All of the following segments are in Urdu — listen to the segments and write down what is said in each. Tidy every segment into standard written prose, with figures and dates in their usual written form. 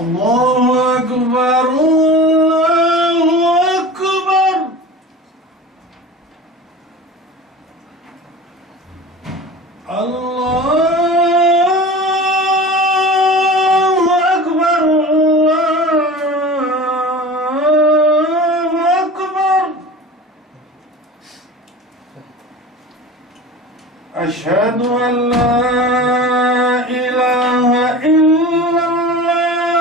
الله أكبر الله أكبر الله أكبر الله أكبر أشهد أن لا إله إلا الله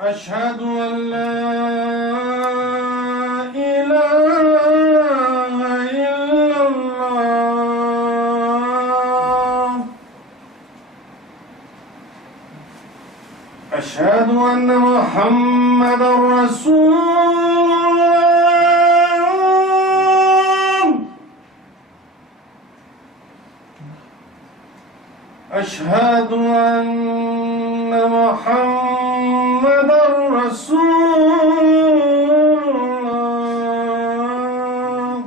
أشهد أن لا إله إلا الله أشهد أن محمدا رسول الله أشهد أن محمدا رسول الله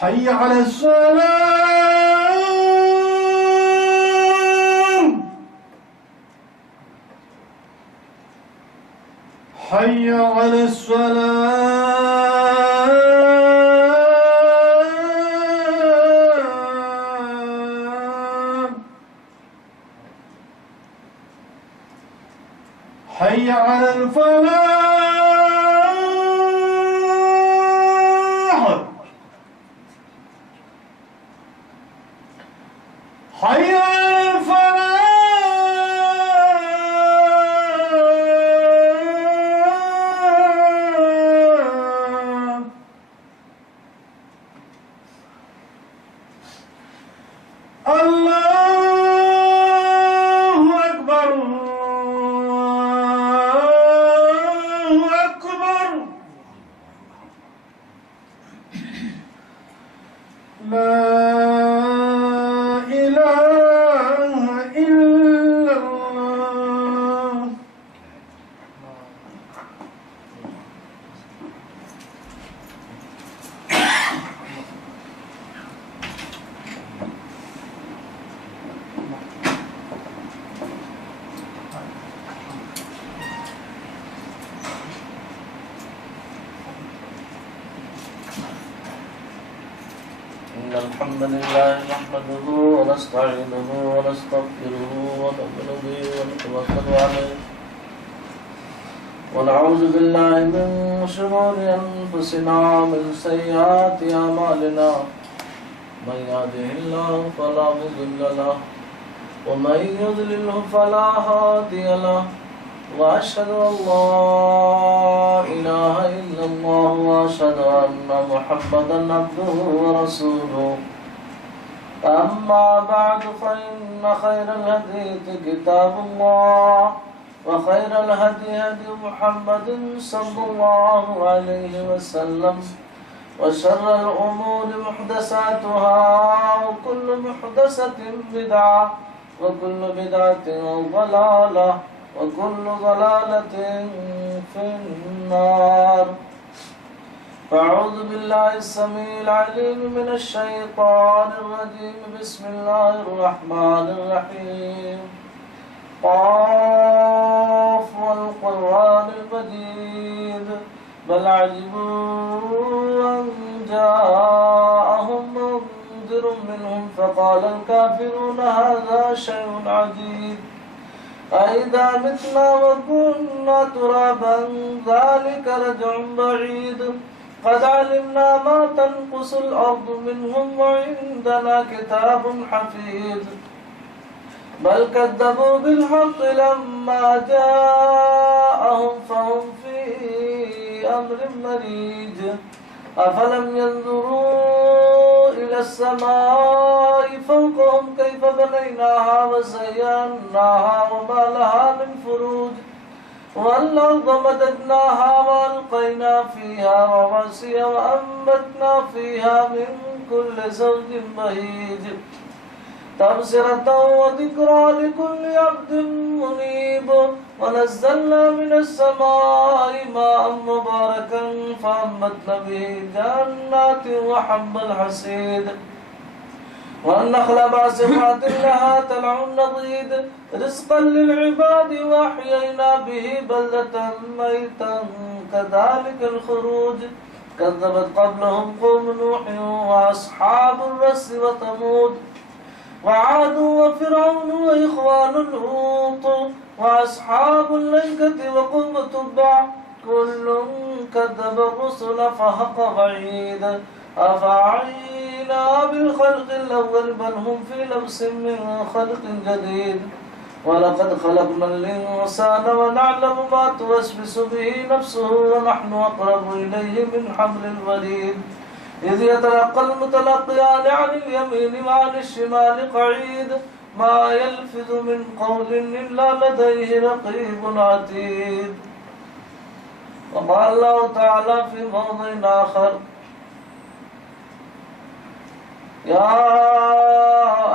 حي على الصلاة حي على الصلاة حي على الفلاح حي على الفلاح الله أكبر الله أكبر لا إله إلا الله إن الحمد لله نحمده ونستعينه ونستغفره ونؤمن به ونتوكل عليه ونعوذ بالله من شرور أنفسنا ومن سيئات أعمالنا من يهده الله فلا مضل له ومن يضلله فلا هادي له وأشهد أن لا إله إلا الله وأشهد أن محمدا عبده ورسوله أما بعد فإن خير الحديث كتاب الله وخير الهدي هدي محمد صلى الله عليه وسلم وشر الأمور محدثاتها وكل محدثة بدعة وكل بدعة ضلالة وكل ضلالة في النار فأعوذ بالله السميع العليم من الشيطان الرجيم بسم الله الرحمن الرحيم قاف والقرآن المجيد بل عجبوا أن جاءهم منذر منهم فقال الكافرون هذا شيء عجيب أئذا متنا وكنا ترابا ذلك رجع بعيد قد علمنا ما تنقص الأرض منهم وعندنا كتاب حفيظ بل كذبوا بالحق لما جاءهم فهم في أمر مريج أفلم ينظروا إلى السماء فوقهم كيف بنيناها وزيناها وما لها من فروج والأرض مددناها وألقينا فيها رواسي وأنبتنا فيها من كل زوج بهيج تبصرة وذكرى لكل عبد منيب ونزلنا من السماء ماء مباركا فأنبتنا به جنات وحب الحصيد والنخل باسقات لها طلع نضيد رزقا للعباد وأحيينا به بلدة ميتا كذلك الخروج كذبت قبلهم قوم نوح وأصحاب الرس وثمود وعاد وفرعون وإخوان لوط وأصحاب الأيكة وقوم تبع كل كذب الرسل فحق وعيد أفعينا بالخلق الأول بل هم في لبس من خلق جديد ولقد خلقنا الإنسان ونعلم ما توسوس به نفسه ونحن أقرب إليه من حبل الوريد إذ يتلقى المتلقيان عن اليمين وعن الشمال قعيد ما يلفظ من قول إلا لديه رقيب عتيد وقال الله تعالى في موضع آخر يا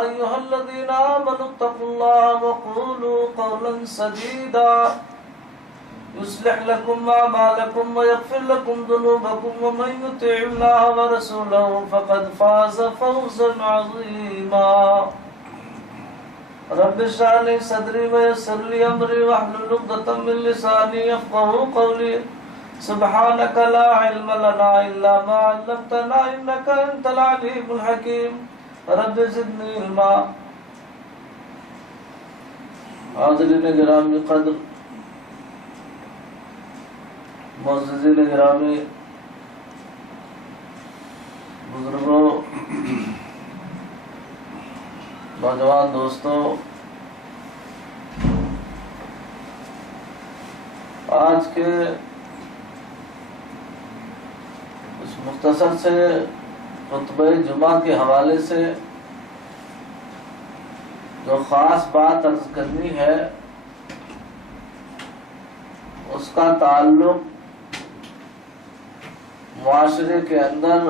أيها الذين آمنوا اتقوا الله وقولوا قولا سديدا يصلح لكم أعمالكم ويغفر لكم ذنوبكم ومن يطع الله ورسوله فقد فاز فوزا عظيما رب اشرح لي صدري ويسر لي أمري واحلل عقدة من لساني يفقهوا قولي سبحانك لا علم لنا إلا ما علمتنا إنك أنت العليم الحكيم رب زدني علما حاضرین گرامی قدر معززین گرامی بزرگوں نوجوان دوستوں آج کے اس مختصر سے خطبہ جمعہ کے حوالے سے جو خاص بات عرض کرنی ہے اس کا تعلق معاشرے کے اندر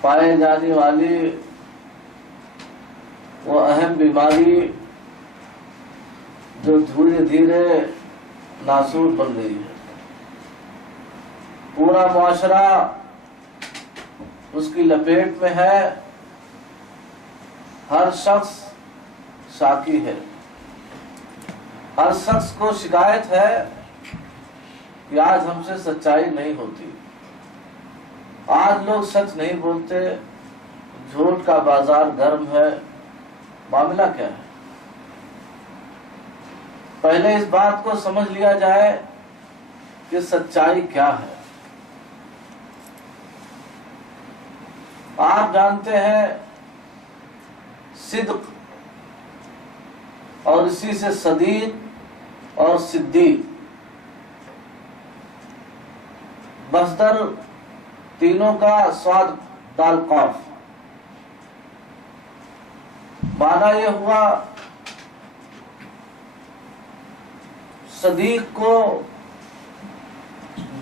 پائے جانے والی وہ اہم بیماری جو دھیرے دھیرے ناسور بن گئی ہے. پورا معاشرہ اس کی لپیٹ میں ہے. ہر شخص شاکی ہے. ہر شخص کو شکایت ہے کہ آج ہم سے سچائی نہیں ہوتی, آج لوگ سچ نہیں بولتے, جھوٹ کا بازار گرم ہے. معاملہ کیا ہے؟ پہلے اس بات کو سمجھ لیا جائے کہ سچائی کیا ہے. آپ جانتے ہیں صدق اور اسی سے صدیق اور صدیق مصدر تینوں کا صاد دال قاف. معنی یہ ہوا صدیق کو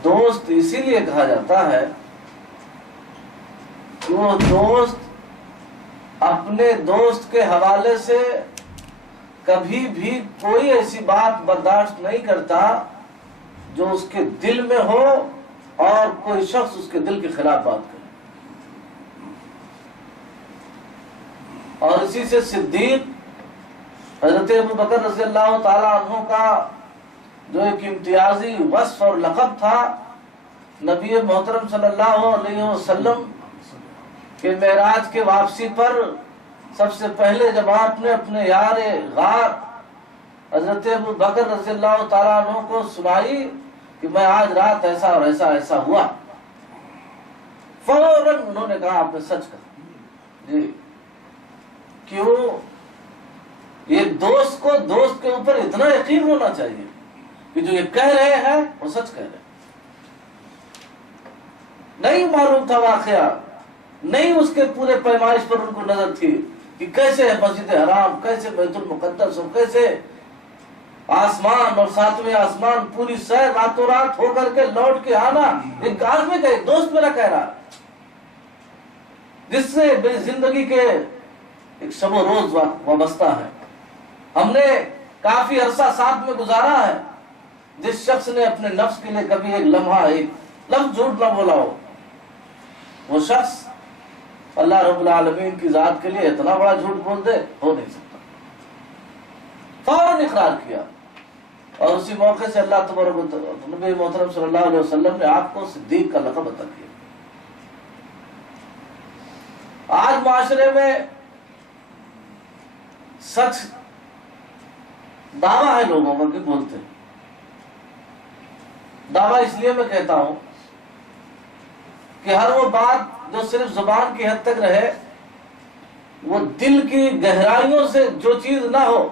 دوست اسی لیے کہا جاتا ہے کہ وہ دوست اپنے دوست کے حوالے سے کبھی بھی کوئی ایسی بات برداشت نہیں کرتا جو اس کے دل میں ہو اور کوئی شخص اس کے دل کے خلاف بات کرے. اور اسی سے صدیق حضرت ابوبکر رضی اللہ تعالی عنہ کا جو ایک امتیازی وصف اور لقب تھا. نبی محترم صلی اللہ علیہ وسلم کہ معراج کے واپسی پر سب سے پہلے جب آپ نے اپنے یار غار حضرت ابوبکر رضی اللہ تعالیٰ عنہ کو سنائی کہ میں آج رات ایسا اور ایسا ایسا ہوا, فوراً انہوں نے کہا آپ نے سچ کہا. جی کیوں؟ یہ دوست کو دوست کے اوپر اتنا یقین ہونا چاہیے کہ جو یہ کہہ رہے ہیں وہ سچ کہہ رہے ہیں. نہیں معلوم تھا واقعہ, نہیں اس کے پورے پیمائش پر ان کو نظر تھی کہ کیسے ہے مسجد حرام, کیسے بیت المقدس, اور کیسے آسمان اور ساتویں آسمان پوری سیر راتوں رات ہو کر کے لوٹ کے آنا. ایک آدمی کا ایک دوست میرا کہہ رہا جس سے میری زندگی کے ایک شب و روز وابستہ ہے. ہم نے کافی عرصہ ساتھ میں گزارا ہے، جس شخص نے اپنے نفس کے لیے کبھی ایک لمحہ ایک لفظ جھوٹ نہ بولا ہو، وہ شخص اللہ رب العالمین کی ذات کے لیے اتنا بڑا جھوٹ بول دے، ہو نہیں سکتا۔ فوراً اقرار کیا، اور اسی موقع سے اللہ تبارک و تعالی نبی محترم صلی اللہ علیہ وسلم نے آپ کو صدیق کا لقب عطا کیا۔ آج معاشرے میں سچ دعویٰ ہے لوگوں کا کہ بولتے ہیں۔ دعویٰ اس لیے میں کہتا ہوں کہ ہر وہ بات جو صرف زبان کی حد تک رہے، وہ دل کی گہرائیوں سے جو چیز نہ ہو،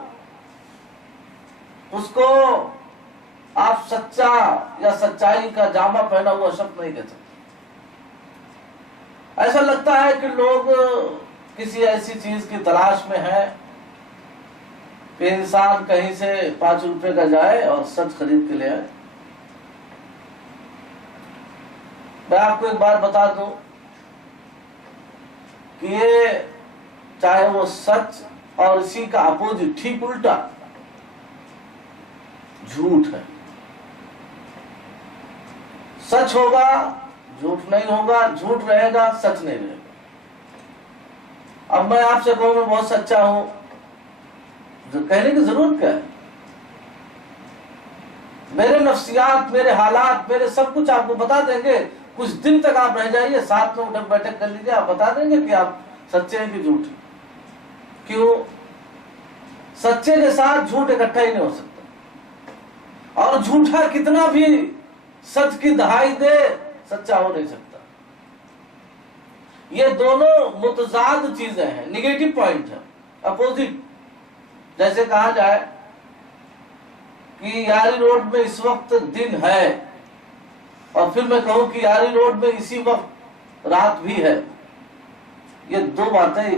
اس کو آپ سچا یا سچائی کا جامہ پہنا ہوا شخص نہیں کہہ سکتے۔ ایسا لگتا ہے کہ لوگ کسی ایسی چیز کی تلاش میں ہیں کہ انسان کہیں سے 5 روپے کا جائے اور سچ خرید کے لے آئے۔ میں آپ کو ایک بات بتا دوں کہ یہ چاہے وہ سچ اور اسی کا اپوزٹ ٹھیک الٹا جھوٹ ہے۔ سچ ہوگا جھوٹ نہیں ہوگا، جھوٹ رہے گا سچ نہیں رہے گا۔ اب میں آپ سے کہوں میں بہت سچا ہوں، جو کہنے کی ضرورت کیا ہے؟ میرے نفسیات، میرے حالات، میرے سب کچھ آپ کو بتا دیں گے۔ کچھ دن تک آپ رہ جائیے، ساتھ میں اٹھک بیٹھک کر لیجیے، آپ بتا دیں گے کہ آپ سچے ہیں کہ جھوٹ ہیں۔ کیوں؟ سچے کے ساتھ جھوٹ اکٹھا ہی نہیں ہو سکتا، اور جھوٹا کتنا بھی سچ کی دہائی دے سچا ہو نہیں سکتا۔ یہ دونوں متضاد چیزیں ہیں، نیگیٹو پوائنٹ ہے، اپوزٹ۔ جیسے کہا جائے کہ یاری روڈ میں اس وقت دن ہے، اور پھر میں کہوں کہ یاری روڈ میں اسی وقت رات بھی ہے، یہ دو باتیں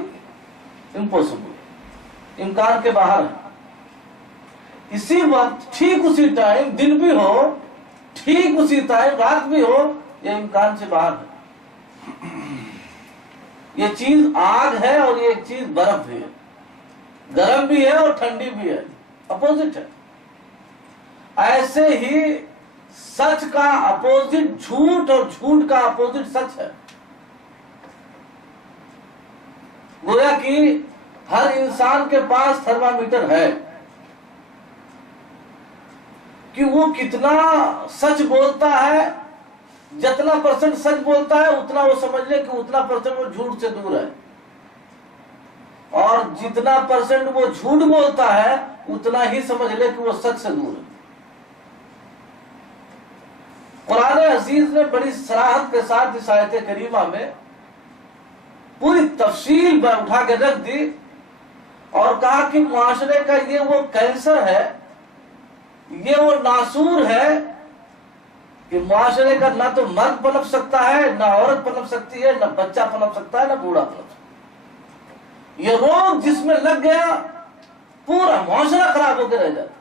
امپوسبل، امکان کے باہر ہیں۔ اسی وقت ٹھیک اسی ٹائم دن بھی ہو، ٹھیک اسی ٹائم رات بھی ہو، یہ امکان سے باہر ہے۔ یہ چیز آگ ہے اور یہ چیز برف بھی ہے، گرم بھی ہے اور ٹھنڈی بھی ہے، اپوزٹ ہے۔ ایسے ہی سچ کا اپوزٹ جھوٹ اور جھوٹ کا اپوزٹ سچ ہے۔ گویا کہ ہر انسان کے پاس تھرمامیٹر ہے کہ وہ کتنا سچ بولتا ہے، جتنا پرسنٹ سچ بولتا ہے اتنا وہ سمجھ لے کہ اتنا پرسنٹ وہ جھوٹ سے دور ہے، اور جتنا پرسنٹ وہ جھوٹ بولتا ہے اتنا ہی سمجھ لے کہ وہ سچ سے دور ہے۔ قرآن عزیز نے بڑی صراحت کے ساتھ اس آیت کریمہ میں پوری تفصیل پر اٹھا کے رکھ دی، اور کہا کہ معاشرے کا یہ وہ کینسر ہے، یہ وہ ناسور ہے کہ معاشرے کا نہ تو مرد پنپ سکتا ہے، نہ عورت پنپ سکتی ہے، نہ بچہ پنپ سکتا ہے، نہ بوڑھا پنپ سکتا ہے۔ یہ روگ جس میں لگ گیا پورا معاشرہ خراب ہو کے رہ جاتا،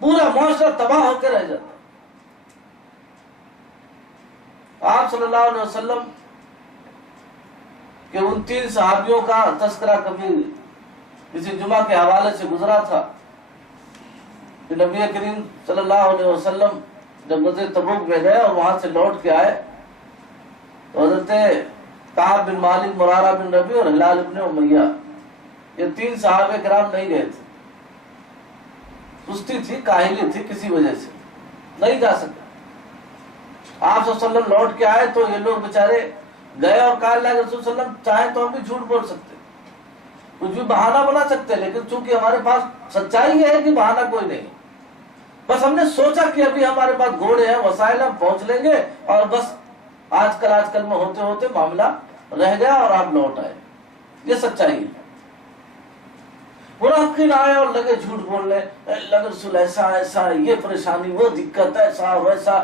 پورا معاشرہ تباہ ہو کے رہ جاتا۔ آپ صلی اللہ علیہ وسلم کہ ان 3 صحابیوں کا تذکرہ کبھی کسی جمعہ کے حوالے سے گزرا تھا کہ نبی کریم صلی اللہ علیہ وسلم جب غزوہ تبوک میں گئے اور وہاں سے لوٹ کے آئے تو حضرت کعب بن مالک، مرارہ بن ربیع اور ہلال بن امیہ، یہ 3 صحابہ کرام نہیں گئے تھے۔ سستی تھی، کاہلی تھی، کسی وجہ سے نہیں جا سکے۔ آپ صلی اللہ علیہ وسلم لوٹ کے آئے تو یہ لوگ بیچارے گئے اور کہا اللہ کے رسول صلی اللہ علیہ وسلم چاہیں تو ہم بھی جھوٹ بول سکتے، کچھ بھی بہانہ بنا سکتے، لیکن چونکہ ہمارے پاس سچائی یہ ہے کہ بہانہ کوئی نہیں، بس ہم نے سوچا کہ ابھی ہمارے پاس گھوڑے ہیں، وسائل، ہم پہنچ لیں گے، اور بس آج کل میں ہوتے ہوتے معاملہ رہ گیا اور آپ لوٹ آئے۔ یہ سچائی ہے۔ منافقین آئے اور لگے جھوٹ بولنے، اللہ کے رسول ایسا ایسا، یہ پریشانی، وہ دقت، ایسا ویسا۔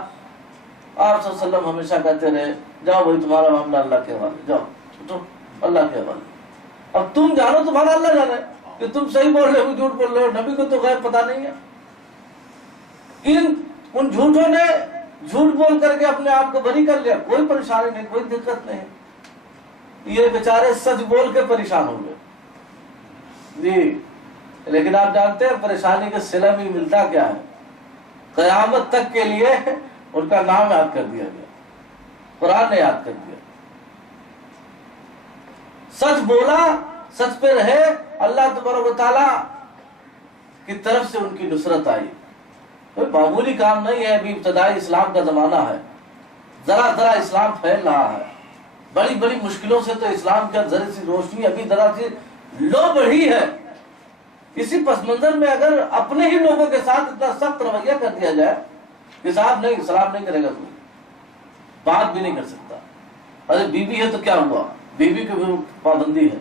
آپ صلی اللہ علیہ وسلم ہمیشہ کہتے رہے جاؤ بھائی تمہارا معاملہ اللہ کے حوالے، جاؤ تو اللہ کے حوالے، اب تم جانو، تمہارا اللہ جانے کہ تم صحیح بول رہے ہو جھوٹ بول رہے ہو، نبی کو تو غیب پتہ نہیں ہے۔ ان جھوٹوں نے جھوٹ بول کر کے اپنے آپ کو بری کر لیا، کوئی پریشانی نہیں، کوئی دقت نہیں، یہ بیچارے سچ بول کے پریشان ہو گئے۔ جی لیکن آپ جانتے ہیں پریشانی کے صلہ میں ملتا کیا ہے؟ قیامت تک کے لیے ان کا نام یاد کر دیا گیا، قرآن نے یاد کر دیا. سچ بولا، سچ پہ رہے، اللہ تبارک و تعالیٰ کی طرف سے ان کی نصرت آئی. کوئی معمولی کام نہیں ہے. ابھی ابتدائی اسلام کا زمانہ ہے، ذرا ذرا اسلام پھیل رہا ہے. بڑی بڑی مشکلوں سے تو اسلام کے ذرا سی روشنی ابھی ذرا سی لو بڑھی ہے. اسی پس منظر میں اگر اپنے ہی لوگوں کے ساتھ اتنا سخت رویہ کر دیا جائے کہ صاحب نہیں، اسلام نہیں کرے گا، تو بات بھی نہیں کر سکتا. ارے بیوی ہے تو کیا ہوا، بیوی کی بھی پابندی ہے،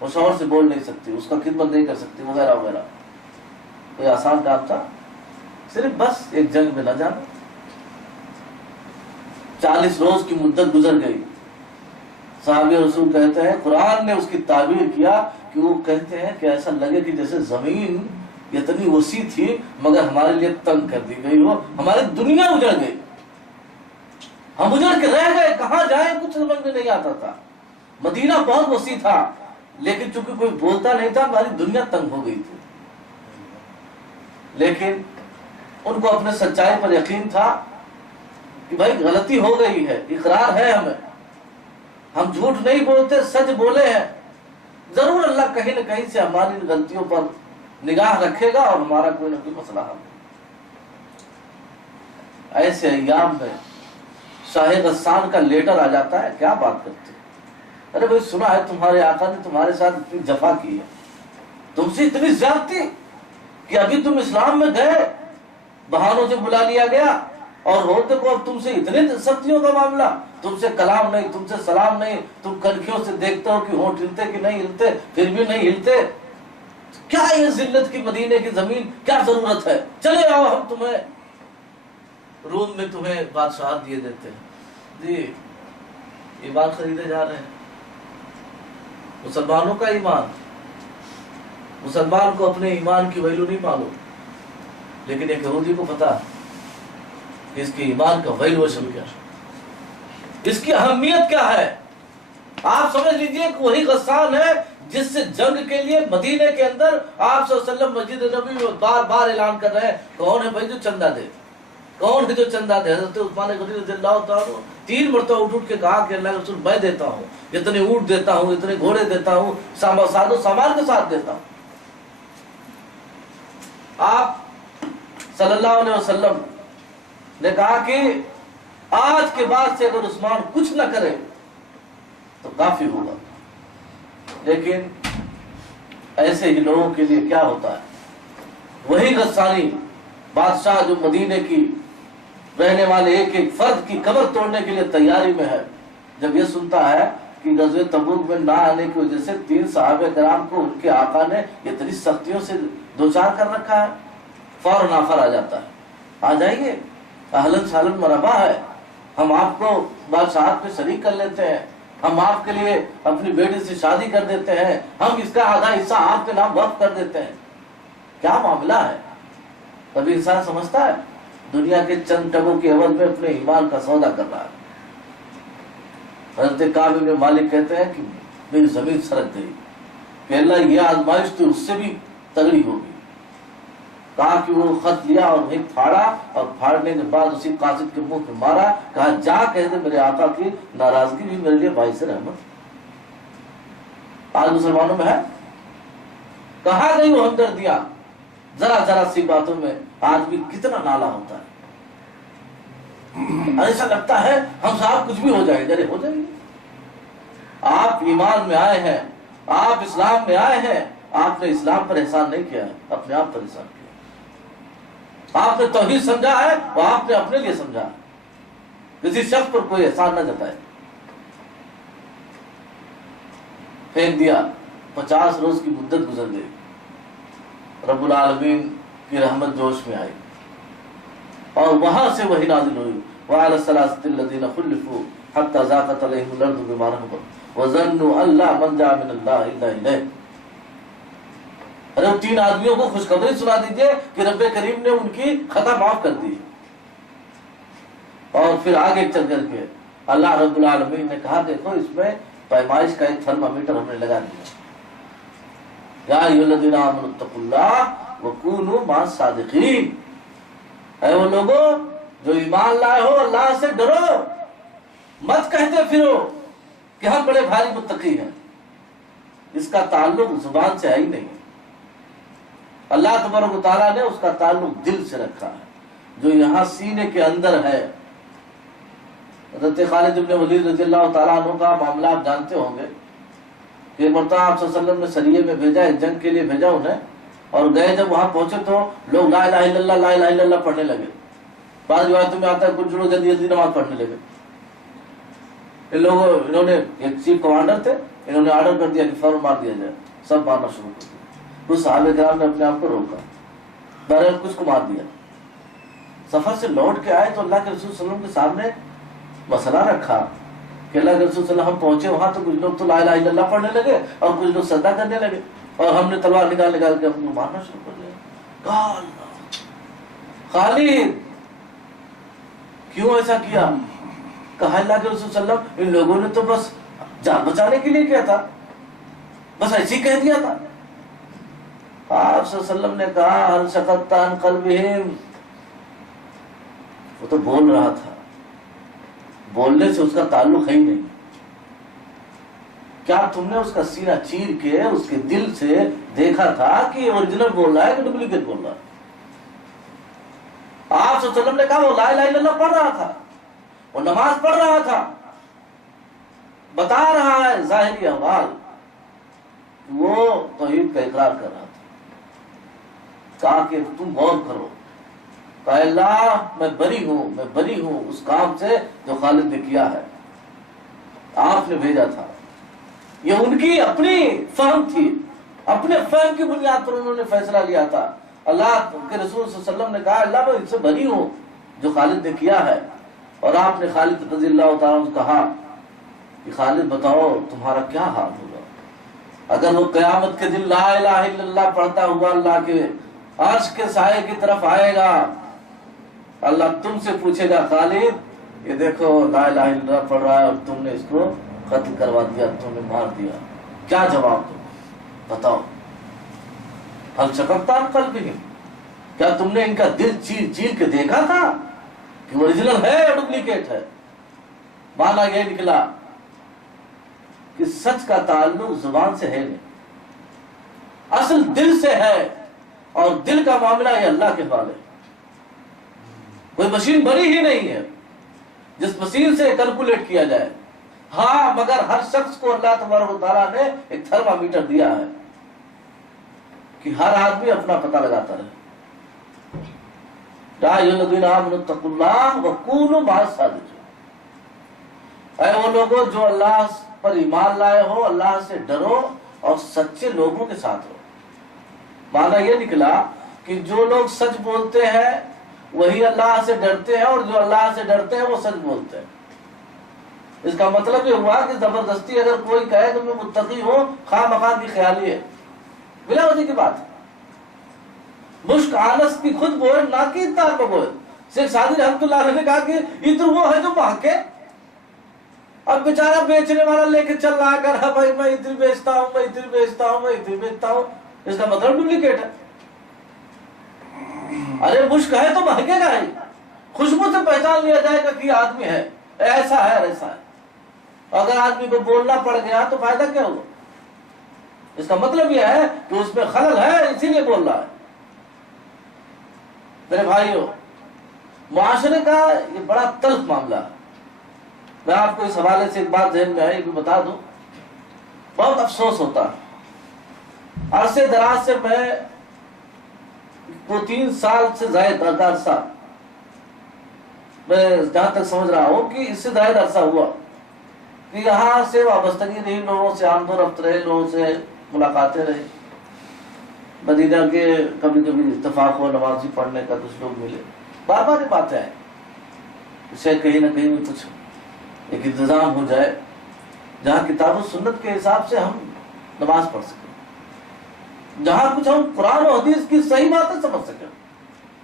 وہ شوہر سے بول نہیں سکتی، اس کا خدمت نہیں کر سکتی، وغیرہ وغیرہ. کوئی آسان کام تھا؟ صرف بس ایک جنگ میں نہ جانا. 40 روز کی مدت گزر گئی. صحابی رسول کہتے ہیں قرآن نے اس کی تعبیر کیا کہ وہ کہتے ہیں کہ ایسا لگے کہ جیسے زمین اتنی وسیع تھی مگر ہمارے لیے تنگ کر دی گئی ہو. ہماری دنیا اجڑ گئی، ہم اجڑ کے رہ گئے، کہاں جائیں کچھ سمجھ میں نہیں آتا تھا. مدینہ بہت وسیع تھا لیکن چونکہ کوئی بولتا نہیں تھا، ہماری دنیا تنگ ہو گئی تھی. لیکن ان کو اپنے سچائی پر یقین تھا کہ بھائی غلطی ہو گئی ہے، اقرار ہے ہمیں، ہم جھوٹ نہیں بولتے، سچ بولے ہیں. ضرور اللہ کہیں نہ کہیں سے ہماری غلطیوں پر نگاہ رکھے گا اور ہمارا کوئی نہ کوئی مسئلہ حل. ایسے ایام میں شاہ غسان کا لیٹر آ جاتا ہے. کیا بات کرتے ہیں؟ ارے بھائی سنا ہے تمہارے آقا نے تمہارے ساتھ اتنی جفا کی ہے، تم سے اتنی زیادتی کہ ابھی تم اسلام میں گئے، بہانوں سے بلا لیا گیا، اور روتے کو اب تم سے اتنے سختیوں کا معاملہ، تم سے کلام نہیں، تم سے سلام نہیں، تم کنکھیوں سے دیکھتے ہو کہ ہونٹ ہلتے کہ نہیں ہلتے، پھر بھی نہیں ہلتے. کیا یہ ذلت کی مدینے کی زمین، کیا ضرورت ہے؟ چلے آؤ ہم تمہیں روم میں تمہیں بادشاہت دیے دیتے ہیں. جی ایمان خریدے جا رہے ہیں. مسلمانوں کا ایمان، مسلمان کو اپنے ایمان کی ویلو نہیں معلوم، لیکن ایک یہودی کو پتا اس کی ایمان کا ویلو کیا، اس کی اہمیت کیا ہے. آپ سمجھ لیجئے کہ وہی غسان ہے جس سے جنگ کے لیے مدینے کے اندر آپ صلی اللہ علیہ وسلم مسجد نبوی میں بار بار اعلان کر رہے ہیں کون ہے بھائی جو چندہ دے، کون ہے جو چندہ دے. حضرت عثمان غنی رضی اللہ تعالیٰ 3 مرتبہ اٹھ کے کہا کہ اللہ کے رسول میں دیتا ہوں، اتنے اونٹ دیتا ہوں، اتنے گھوڑے دیتا ہوں، ساز و سامان کے ساتھ دیتا ہوں. آپ صلی اللہ علیہ وسلم نے کہا کہ آج کے بعد سے اگر عثمان کچھ نہ کرے تو کافی ہوگا. لیکن ایسے ہی لوگوں کے لیے کیا ہوتا ہے، وہی غسانی بادشاہ جو مدینے کی رہنے والے ایک ایک فرد کی قبر توڑنے کے لیے تیاری میں ہے، جب یہ سنتا ہے کہ غزوہ تبوک میں نہ آنے کی وجہ سے 3 صحابہ کرام کو ان کے آقا نے اتنی سختیوں سے دوچار کر رکھا ہے، فوراً آفر آ جاتا ہے، آ جائیے، اہلاً سہلاً مرحبا ہے، ہم آپ کو بادشاہت میں شریک کر لیتے ہیں، ہم آپ کے لیے اپنی بیٹی سے شادی کر دیتے ہیں، ہم اس کا آدھا حصہ آپ کے نام وقف کر دیتے ہیں. کیا معاملہ ہے؟ تبھی انسان سمجھتا ہے دنیا کے چند ٹکوں کے عوض میں اپنے ایمان کا سودا کر رہا ہے. حضرت کعب بن مالک کہتے ہیں کہ میری زمین سرک گئی کہ اللہ یہ آزمائش تو اس سے بھی تگڑی ہوگی. کہا کہ وہ خط لیا اور وہیں پھاڑا، اور پھاڑنے کے بعد اسی قاصد کے منہ پہ مارا. کہا جا کہہ دے میرے آقا کی ناراضگی بھی میرے لیے باعث رحمت. آج مسلمانوں میں ہے کہاں گئی وہ ہمدردیاں؟ ذرا ذرا سی باتوں میں آج بھی کتنا نالا ہوتا ہے. ایسا لگتا ہے ہم صاحب کچھ بھی ہو جائے گا، ہو جائیں گے. آپ ایمان میں آئے ہیں، آپ اسلام میں آئے ہیں، آپ نے اسلام پر احسان نہیں کیا ہے، اپنے آپ پر احسان کیا. آپ نے توحید سمجھا ہے اور آپ نے اپنے لیے سمجھا ہے. کسی شخص پر کوئی احسان نہ جتائے. پھینک دیا. 50 روز کی مدت گزر گئی. رب العالمین کی رحمت جوش میں آئی اور وہاں سے وہی نازل ہوئی وعلى الثلاثة الذين خلفوا حتى ضاقت عليهم الارض بما رحبت وظنوا ان لا ملجا من الله الا اليه. ارے 3 آدمیوں کو خوشخبری سنا دیجئے کہ رب کریم نے ان کی خطا معاف کر دی. اور پھر آگے چل کر کے اللہ رب العالمین نے کہا دیکھو اس میں پیمائش کا ایک تھرمامیٹر ہم نے لگا دیا. یا ایھا الذین آمنوا اتقوا اللہ وکونوا مع الصادقین، اے وہ لوگوں جو ایمان لائے ہو اللہ سے ڈرو، مت کہتے پھرو کہ ہم بڑے بھاری متقی ہیں، اس کا تعلق زبان سے ہے ہی نہیں۔ اللہ تبارک و تعالیٰ نے اس کا تعلق دل سے رکھا ہے، جو یہاں سینے کے اندر ہے۔ حضرت خالد بن ولید رضی اللہ تعالیٰ عنہ کا معاملہ آپ جانتے ہوں گے کہ ایک مرتبہ آپ صلی اللہ علیہ وسلم نے سریے میں بھیجا، ایک جنگ کے لیے بھیجا انہیں، اور گئے جب وہاں پہنچے تو لوگ لا الہ الا اللہ لا الہ الا اللہ پڑھنے لگے۔ بعض روایتوں میں آتا ہے کچھ لوگ جلدی جلدی نماز پڑھنے لگے۔ انہوں نے ایک چیف کمانڈر تھے، انہوں نے آرڈر کر دیا کہ فوراً مار دیا جائے، سب مارنا شروع کر دیا۔ اس صحابہ کرام نے اپنے آپ کو روکا، بہرحال کچھ کو مار دیا۔ سفر سے لوٹ کے آئے تو اللہ کے رسول صلی اللہ علیہ وسلم کے سامنے مسئلہ رکھا کہ اللہ کے رسول صلی اللہ علیہ وسلم ہم پہنچے وہاں تو کچھ لوگ تو لا الہ الا اللہ پڑھنے لگے اور کچھ لوگ سجدہ کرنے لگے، اور ہم نے تلوار نکال کے ہم کو مارنا شروع کر دیا۔ کہا خالد کیوں ایسا کیا؟ کہا اللہ کے رسول صلی اللہ علیہ وسلم ان لوگوں نے تو بس جان بچانے کے لیے کیا تھا، بس ایسے ہی کہہ دیا تھا۔ آپ صلی اللہ علیہ وسلم نے کہا ہل سکت عن قلبہم، وہ تو بول رہا تھا، بولنے سے اس کا تعلق ہے ہی نہیں۔ کیا تم نے اس کا سینہ چیر کے اس کے دل سے دیکھا تھا کہ یہ اوریجنل بول رہا ہے کہ ڈپلیکیٹ بول رہا ہے؟ آپ صلی اللہ علیہ وسلم نے کہا وہ لا الہ الا اللہ پڑھ رہا تھا، وہ نماز پڑھ رہا تھا، بتا رہا ہے ظاہری احوال، وہ توحید کا اقرار کر رہا تھا۔ کہا کہ تم غور کرو، کہا اللہ میں بری ہوں اس کام سے جو خالد نے کیا ہے، آپ نے بھیجا تھا۔ یہ ان کی اپنی فہم تھی، اپنے فہم کی بنیاد پر انہوں نے فیصلہ لیا تھا۔ اللہ کے رسول صلی اللہ علیہ وسلم نے کہا اللہ میں ان سے بری ہوں جو خالد نے کیا ہے، اور آپ نے خالد رضی اللہ تعالیٰ عنہ کہا کہ خالد بتاؤ تمہارا کیا حال ہوگا اگر وہ قیامت کے دن لا الہ الا اللہ پڑھتا ہوا اللہ کے عرش کے سائے کی طرف آئے گا، اللہ تم سے پوچھے گا خالد یہ دیکھو لا الہ الا اللہ پڑھ رہا ہے اور تم نے اس کو قتل کروا دیا، تم نے مار دیا، کیا جواب دو؟ بتاؤ۔ ہل شققت عن قلبہم، کیا تم نے ان کا دل چیر چیر کے دیکھا تھا کہ اوریجنل ہے یا ڈپلیکیٹ ہے؟ مانا یہ نکلا کہ سچ کا تعلق زبان سے ہے نہیں، اصل دل سے ہے، اور دل کا معاملہ یہ اللہ کے حوالے، کوئی مشین بنی ہی نہیں ہے جس مشین سے کیلکولیٹ کیا جائے۔ ہاں مگر ہر شخص کو اللہ تبارک و تعالیٰ نے ایک تھرمامیٹر دیا ہے کہ ہر آدمی اپنا پتہ لگاتا رہے۔ یا ایھا الذین آمنوا اتقوا اللہ وکونوا مع الصادقین، اے وہ لوگوں جو اللہ پر ایمان لائے ہو اللہ سے ڈرو اور سچے لوگوں کے ساتھ ہو۔ معنی یہ نکلا کہ جو لوگ سچ بولتے ہیں وہی اللہ سے ڈرتے ہیں، اور جو اللہ سے ڈرتے ہیں وہ سچ بولتے ہیں۔ اس کا مطلب یہ ہوا کہ زبردستی اگر کوئی کہے کہ میں متقی ہوں، خواہ مخواہ کی خیالی ہے، بلا وجہ کی بات ہے۔ مشک آنس کی خود بوئے نہ کہ اتار کو بوئے۔ شیخ سعدی رحمۃ اللہ علیہ نے کہا کہ اتر وہ ہے جو مہکے، اب بیچارہ بیچنے والا لے کے چل رہا کر ہے بھائی میں اتر بیچتا ہوں، میں اتر بیچتا ہوں، میں اتر بیچتا ہوں، اس کا مطلب ڈپلیکیٹ ہے۔ ارے مشک ہے تو مہکے گا ہی، خوشبو سے پہچان لیا جائے گا کہ یہ آدمی ہے، ایسا ہے ایسا ہے۔ اگر آدمی کو بولنا پڑ گیا تو فائدہ کیا ہوگا؟ اس کا مطلب یہ ہے کہ اس میں خلل ہے، اسی لیے بول رہا ہے۔ میرے بھائیو، معاشرے کا یہ بڑا تلخ معاملہ ہے۔ میں آپ کو اس حوالے سے ایک بات ذہن میں آئی کہ بتا دوں، بہت افسوس ہوتا ہے۔ عرصے دراز سے میں کو 3 سال سے زائد عرصہ، میں جہاں تک سمجھ رہا ہوں کہ اس سے زائد عرصہ ہوا کہ یہاں سے وابستگی رہی، لوگوں سے آمد و رفت رہے، لوگوں سے ملاقاتیں رہی، مدینہ کے کبھی کبھی اتفاق ہو نمازی پڑھنے کا، کچھ لوگ ملے، بار بار یہ باتیں آئیں، شاید کہیں نہ کہیں بھی کچھ ایک انتظام ہو جائے جہاں کتاب و سنت کے حساب سے ہم نماز پڑھ سکیں، جہاں کچھ ہم قرآن و حدیث کی صحیح باتیں سمجھ سکیں،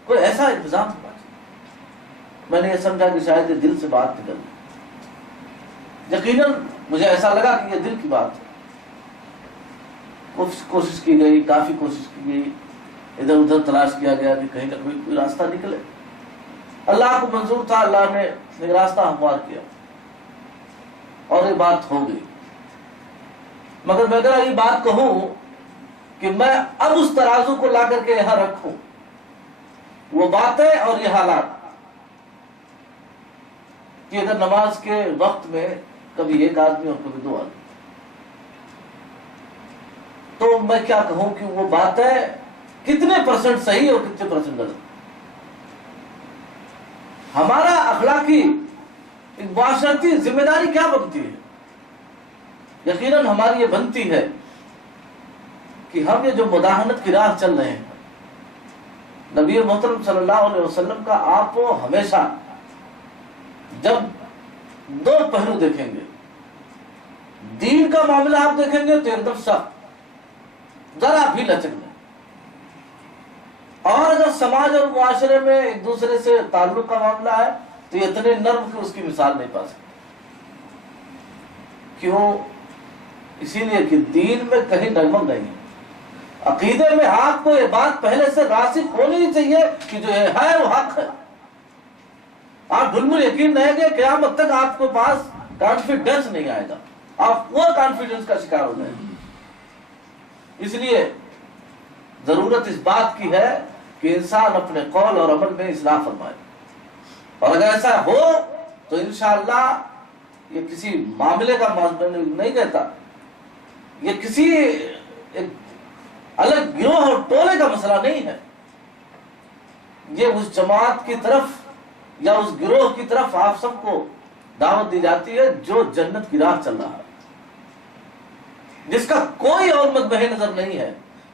کوئی ایسا انتظام ہونا چاہیے۔ میں نے یہ سمجھا کہ شاید یہ دل سے بات نکل، یقیناً مجھے ایسا لگا کہ یہ دل کی بات ہے۔ کوشش کی گئی، کافی کوشش کی گئی، ادھر ادھر تلاش کیا گیا کہ کہیں نہ کوئی راستہ نکلے۔ اللہ کو منظور تھا، اللہ نے ایک راستہ ہموار کیا اور یہ بات ہو گئی۔ مگر میں اگر یہ بات کہوں کہ میں اب اس ترازو کو لا کر کے یہاں رکھوں، وہ باتیں اور یہ حالات، کہ اگر نماز کے وقت میں کبھی ایک آدمی اور کبھی دو آدمی، تو میں کیا کہوں کہ وہ باتیں کتنے پرسنٹ صحیح اور کتنے پرسنٹ غلط۔ ہمارا اخلاقی ایک معاشرتی ذمہ داری کیا بنتی ہے؟ یقیناً ہماری یہ بنتی ہے کہ ہم یہ جو مداہنت کی راہ چل رہے ہیں، نبی محترم صلی اللہ علیہ وسلم کا آپ وہ ہمیشہ جب دو پہلو دیکھیں گے، دین کا معاملہ آپ دیکھیں گے تو ایک دم سخت، ذرا بھی لچک نہیں، اور اگر سماج اور معاشرے میں ایک دوسرے سے تعلق کا معاملہ ہے تو یہ اتنے نرم کہ اس کی مثال نہیں پا سکتے۔ کیوں؟ اسی لیے کہ دین میں کہیں ڈگمگ نہیں ہے، عقیدے میں آپ کو یہ بات پہلے سے راسخ ہونی چاہیے کہ جو ہے وہ حق ہے۔ آپ ڈھلمل یقین رہیں گے، قیامت تک آپ کے پاس کانفیڈنس نہیں آئے گا، آپ وہ کانفیڈنس کا شکار ہو جائیں گے۔ اس لیے ضرورت اس بات کی ہے کہ انسان اپنے قول اور عمل میں اصلاح فرمائے، اور اگر ایسا ہو تو انشاءاللہ یہ کسی معاملے کا نہیں کہتا، یہ کسی ایک الگ گروہ اور ٹولے کا مسئلہ نہیں ہے، یہ اس جماعت کی طرف یا اس گروہ کی طرف آپ سب کو دعوت دی جاتی ہے جو جنت کی راہ چل رہا ہے، جس کا کوئی اور مدمح نظر نہیں ہے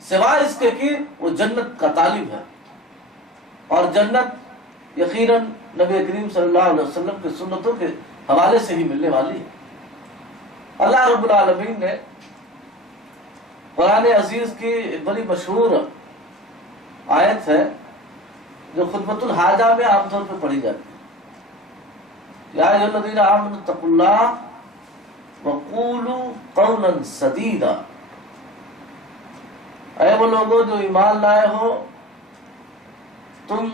سوائے اس کے کہ وہ جنت کا طالب ہے، اور جنت یقیناً نبی کریم صلی اللہ علیہ وسلم کی سنتوں کے حوالے سے ہی ملنے والی ہے۔ اللہ رب العالمین نے قرآن عزیز کی بڑی مشہور آیت ہے جو خطبۃ الحاجہ میں عام طور پہ پڑھی جاتی ہے، یا ایھا الذین آمنوا اتقوا اللہ وقولوا قولا سدیدا، اے وہ لوگوں جو ایمان لائے ہو، تم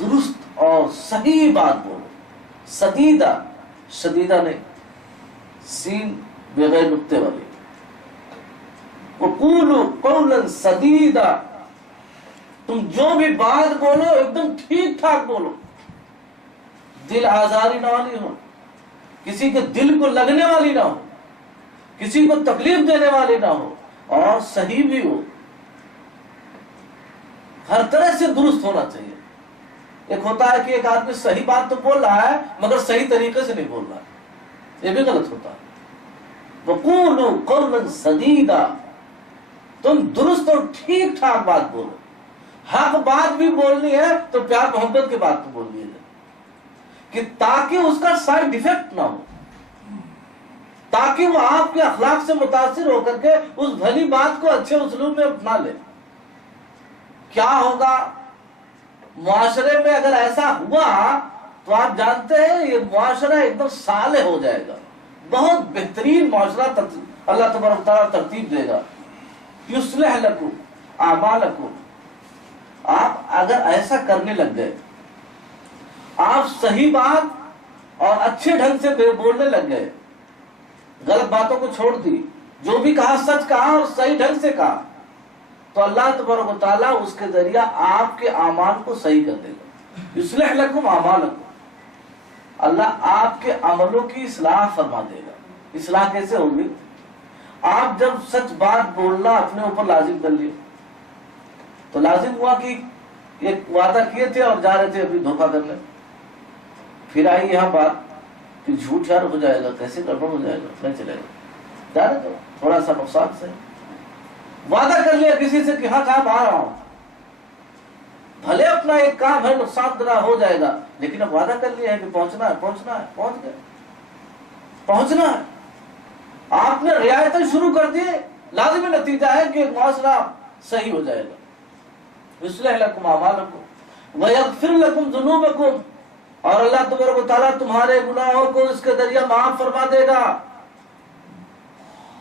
درست اور صحیح بات بولو، سدیدہ، شدیدہ نہیں، سین بغیر نقطے والی، وقولوا قولا سدیدا، تم جو بھی بات بولو ایک دم ٹھیک ٹھاک بولو، دل آزاری نہ والی ہو، کسی کے دل کو لگنے والی نہ ہو، کسی کو تکلیف دینے والی نہ ہو، اور صحیح بھی ہو، ہر طرح سے درست ہونا چاہیے۔ ایک ہوتا ہے کہ ایک آدمی صحیح بات تو بول رہا ہے مگر صحیح طریقے سے نہیں بول رہا ہے، یہ بھی غلط ہوتا ہے۔ وقولوا قولا سدیدا، تم درست اور ٹھیک ٹھاک بات بولو، حق بات بھی بولنی ہے تو پیار محبت کے بات تو بول دیے جائے، کہ تاکہ اس کا سائیڈ ایفیکٹ نہ ہو، تاکہ وہ آپ کے اخلاق سے متاثر ہو کر کے اس بھلی بات کو اچھے اسلوب میں اپنا لے۔ کیا ہوگا معاشرے میں اگر ایسا ہوا تو آپ جانتے ہیں یہ معاشرہ ایک دم صالح ہو جائے گا، بہت بہترین معاشرہ اللہ تبارک و تعالیٰ ترتیب دے گا۔ یصلح لکم اعمالکم، آپ اگر ایسا کرنے لگ گئے، آپ صحیح بات اور اچھے ڈھنگ سے بولنے لگ گئے، غلط باتوں کو چھوڑ دی، جو بھی کہا سچ کہا اور صحیح ڈھنگ سے کہا، تو اللہ تبارک و تعالیٰ اس کے ذریعہ آپ کے اعمال کو صحیح کر دے گا۔ یصلح لکم اعمالکم، اللہ آپ کے عملوں کی اصلاح فرما دے گا۔ اصلاح کیسے ہوگی؟ آپ جب سچ بات بولنا اپنے اوپر لازم کر لیے تو لازم ہوا کہ ایک وعدہ کیے تھے اور جا رہے تھے ابھی دھوکہ کرنے، پھر آئی یہاں بات کہ جھوٹ یار ہو جائے گا، کیسے گڑبڑ ہو جائے گا، نہیں چلے گا، جا رہے تھے تھوڑا سا نقصان سے وعدہ کر لیا کسی سے کہ ہاں صاحب آ رہا ہوں، بھلے اپنا ایک کام ہے نقصان درا ہو جائے گا، لیکن اب وعدہ کر لیا ہے کہ پہنچنا ہے، پہنچنا ہے، پہنچ گئے، پہنچنا ہے۔ آپ نے رعایتیں شروع کر دی، لازمی نتیجہ ہے کہ معاشرہ صحیح ہو جائے گا۔ یصلح لکم اعمالکم ویغفر لکم ذنوبکم، اور اللہ تبارک و تعالیٰ تمہارے گناہوں کو اس کے ذریعہ معاف فرما دے گا۔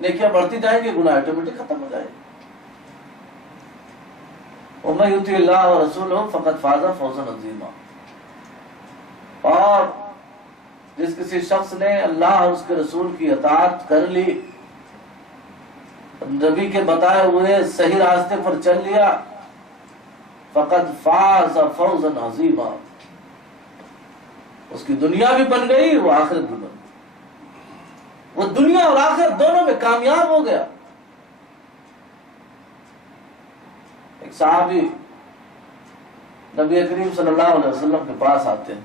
نیکیاں بڑھتی جائیں گی، گناہ آٹومیٹک ختم ہو جائے گا۔ وَمَن يُطِعِ اللَّهَ وَرَسُولَهُ فَقَدْ فَازَ فَوْزًا عَظِيمًا۔ اور جس کسی شخص نے اللہ اور اس کے رسول کی اطاعت کر لی، نبی کے بتائے ہوئے صحیح راستے پر چل لیا، فقد فاز فوزا عظیما، اس کی دنیا بھی بن گئی، وہ آخرت بھی بن گئی، وہ دنیا اور آخرت دونوں میں کامیاب ہو گیا۔ ایک صحابی نبی کریم صلی اللہ علیہ وسلم کے پاس آتے ہیں،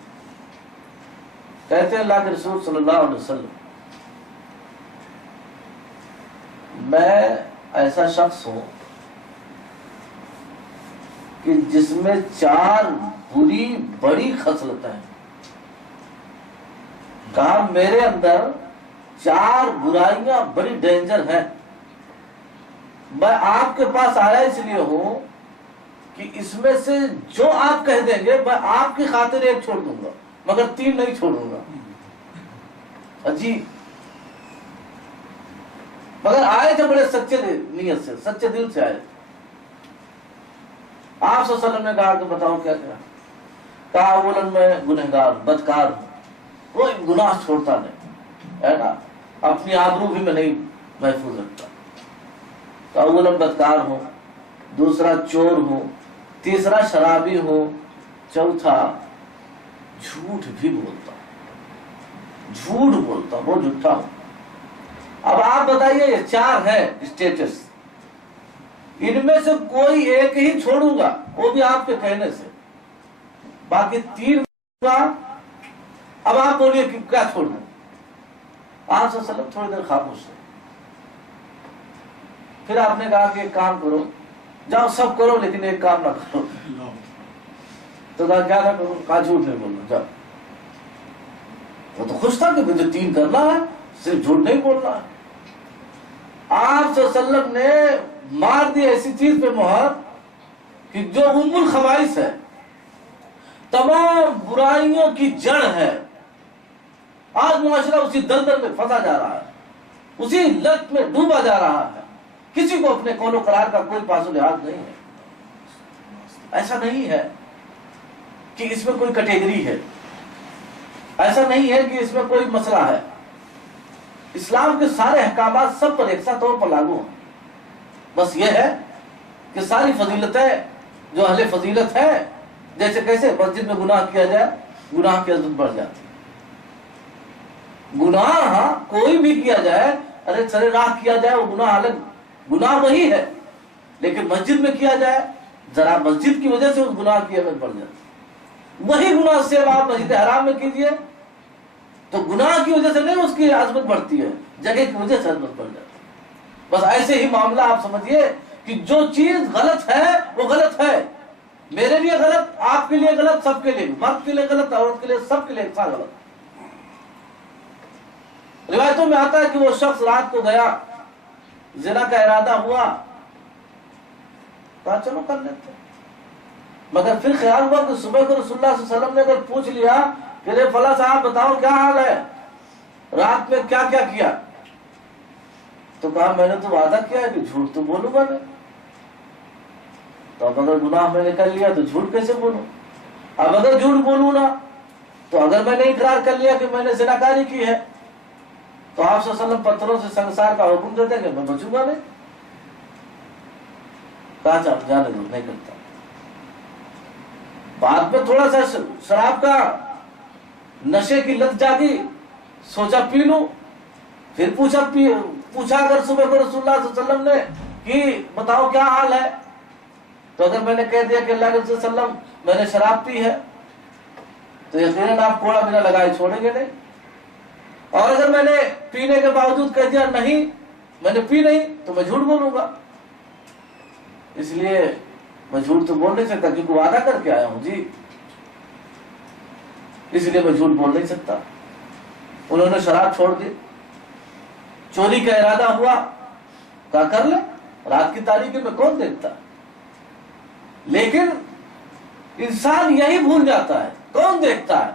کہتے ہیں اللہ کے رسول صلی اللہ علیہ وسلم، میں ایسا شخص ہوں کہ جس میں 4 بری بڑی خصلتیں ہیں۔ کہا میرے اندر 4 برائیاں بڑی ڈینجر ہیں، میں آپ کے پاس آیا اس لیے ہوں کہ اس میں سے جو آپ کہہ دیں گے میں آپ کی خاطر ایک چھوڑ دوں گا، مگر 3 نہیں چھوڑوں گا۔ عجیب، مگر آئے تھے بڑے سچے نیت سے، سچے دل سے آئے۔ آپ صلی اللہ علیہ وسلم نے کہا کہ بتاؤ کیا کیا؟ کہا اولاً میں گنہگار بدکار ہوں، کوئی گناہ چھوڑتا نہیں ہے نا، اپنی آبرو بھی میں نہیں محفوظ رکھتا۔ کہا اولاً بدکار ہوں، دوسرا چور ہوں، تیسرا شرابی ہوں، چوتھا جھوٹ بھی بولتا ہوں، جھوٹ بولتا ہوں، بہت جھوٹا ہوں۔ اب آپ بتائیے یہ 4 ہے اسٹیٹس، ان میں سے کوئی ایک ہی چھوڑوں گا، وہ بھی آپ کے کہنے سے، باقی 3 کا اب آپ بولیے کہ کیا چھوڑنا۔ آپ صلی اللہ علیہ وسلم تھوڑی دیر خاموش ہے، پھر آپ نے کہا کہ ایک کام کرو، جاؤ سب کرو لیکن ایک کام نہ کرو۔ تو کہا کیا نہ کرو؟ کہا جھوٹ نہیں بولنا، جاؤ۔ وہ تو خوش تھا کہ مجھے 3 کرنا ہے، صرف جھوٹ نہیں بولنا ہے۔ آپ صلی اللہ علیہ وسلم نے مار دی ایسی چیز پہ مہر کہ جو ام الخبائث ہے، تمام برائیوں کی جڑ ہے، آج معاشرہ اسی دلدل میں پھنسا جا رہا ہے، اسی لت میں ڈوبا جا رہا ہے، کسی کو اپنے قول و قرار کا کوئی پاس و لحاظ نہیں ہے۔ ایسا نہیں ہے کہ اس میں کوئی کیٹیگری ہے، ایسا نہیں ہے کہ اس میں کوئی مسئلہ ہے، اسلام کے سارے احکامات سب پر یکساں طور پر لاگو ہیں۔ بس یہ ہے کہ ساری فضیلتیں جو اہل فضیلت ہے، جیسے کیسے مسجد میں گناہ کیا جائے گناہ کی عزت بڑھ جاتی، گناہ کوئی بھی کیا جائے، ارے سرے راہ کیا جائے وہ گناہ الگ، گناہ وہی ہے، لیکن مسجد میں کیا جائے ذرا مسجد کی وجہ سے اس گناہ کی اہمیت بڑھ جاتی۔ وہی گناہ سے آپ مسجد حرام میں کیجئے تو گناہ کی وجہ سے نہیں اس کی عظمت بڑھتی ہے، جگہ کی وجہ سے عظمت بڑھ جاتی ہے۔ بس ایسے ہی معاملہ آپ سمجھیے کہ جو چیز غلط ہے وہ غلط ہے، میرے لیے غلط، آپ کے لیے غلط، سب کے لیے، مرد کے لیے غلط، عورت کے لیے، سب کے لیے ایسا غلط۔ روایتوں میں آتا ہے کہ وہ شخص رات کو گیا، زنا کا ارادہ ہوا، کہا چلو کر لیتے، مگر پھر خیال ہوا کہ صبح کو رسول اللہ صلی اللہ علیہ وسلم نے اگر پوچھ لیا کہ رے فلاں صاحب بتاؤ کیا حال ہے، رات میں کیا کیا کیا، تو کہا میں نے تو وعدہ کیا ہے کہ جھوٹ تو بولوں گا نہیں، تو اب اگر گناہ میں نے کر لیا تو جھوٹ کیسے بولوں، اب اگر جھوٹ بولوں نا تو اگر میں نے اقرار کر لیا کہ میں نے زناکاری کی ہے تو آپ صلی اللہ علیہ وسلم پتھروں سے سنگسار کا حکم دیتے ہیں کہ میں بچوں گا نہیں۔ کہا چاہ جانے دو، نہیں کرتا۔ بعد میں تھوڑا سا شراب کا نشے کی لت جاگی، سوچا پی لوں، پھر پوچھا اگر صبح کو رسول اللہ صلی اللہ علیہ وسلم نے کہ بتاؤ کیا حال ہے، تو اگر میں نے کہہ دیا کہ اللہ کے رسول صلی اللہ علیہ وسلم میں نے شراب پی ہے تو یقیناً آپ کوڑا بنا لگائے چھوڑیں گے نہیں، اور اگر میں نے پینے کے باوجود کہہ دیا نہیں میں نے پی نہیں تو میں جھوٹ بولوں گا، اس لیے میں جھوٹ تو بول نہیں سکتا کیونکہ وعدہ کر کے آیا ہوں جی، اس لیے میں جھوٹ بول نہیں سکتا۔ انہوں نے شراب چھوڑ دی، چوری کا ارادہ ہوا، کہا کر لے، رات کی تاریکی میں کون دیکھتا، لیکن انسان یہی بھول جاتا ہے، کون دیکھتا ہے۔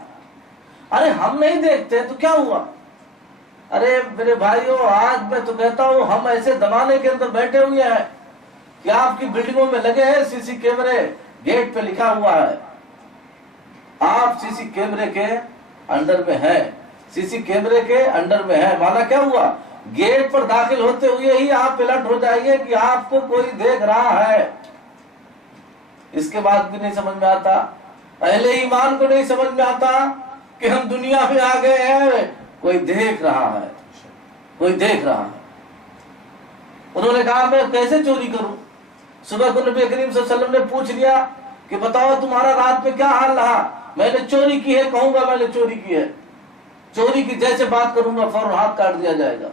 ارے ہم نہیں دیکھتے تو کیا ہوا؟ ارے میرے بھائیوں، آج میں تو کہتا ہوں ہم ایسے زمانے کے اندر بیٹھے ہوئے ہیں کہ آپ کی بلڈنگوں میں لگے ہیں سی سی کیمرے، گیٹ پہ لکھا ہوا ہے آپ سی سی کیمرے کے انڈر میں ہیں، سی سی کیمرے کے انڈر میں ہے۔ مانا کیا ہوا؟ گیٹ پر داخل ہوتے ہوئے ہی آپ الرٹ ہو جائیے کہ آپ کو کوئی دیکھ رہا ہے۔ اس کے بعد بھی نہیں سمجھ میں آتا، اہل ایمان کو نہیں سمجھ میں آتا کہ ہم دنیا میں آ گئے ہیں، کوئی دیکھ رہا ہے، کوئی دیکھ رہا ہے۔ انہوں نے کہا میں کیسے چوری کروں؟ صبح کو نبی کریم صلی اللہ علیہ وسلم نے پوچھ لیا کہ بتاؤ تمہارا رات میں کیا حال رہا؟ میں نے چوری کی ہے، کہوں گا میں نے چوری کی ہے، چوری کی جیسے بات کروں گا فوراً ہاتھ کاٹ دیا جائے گا،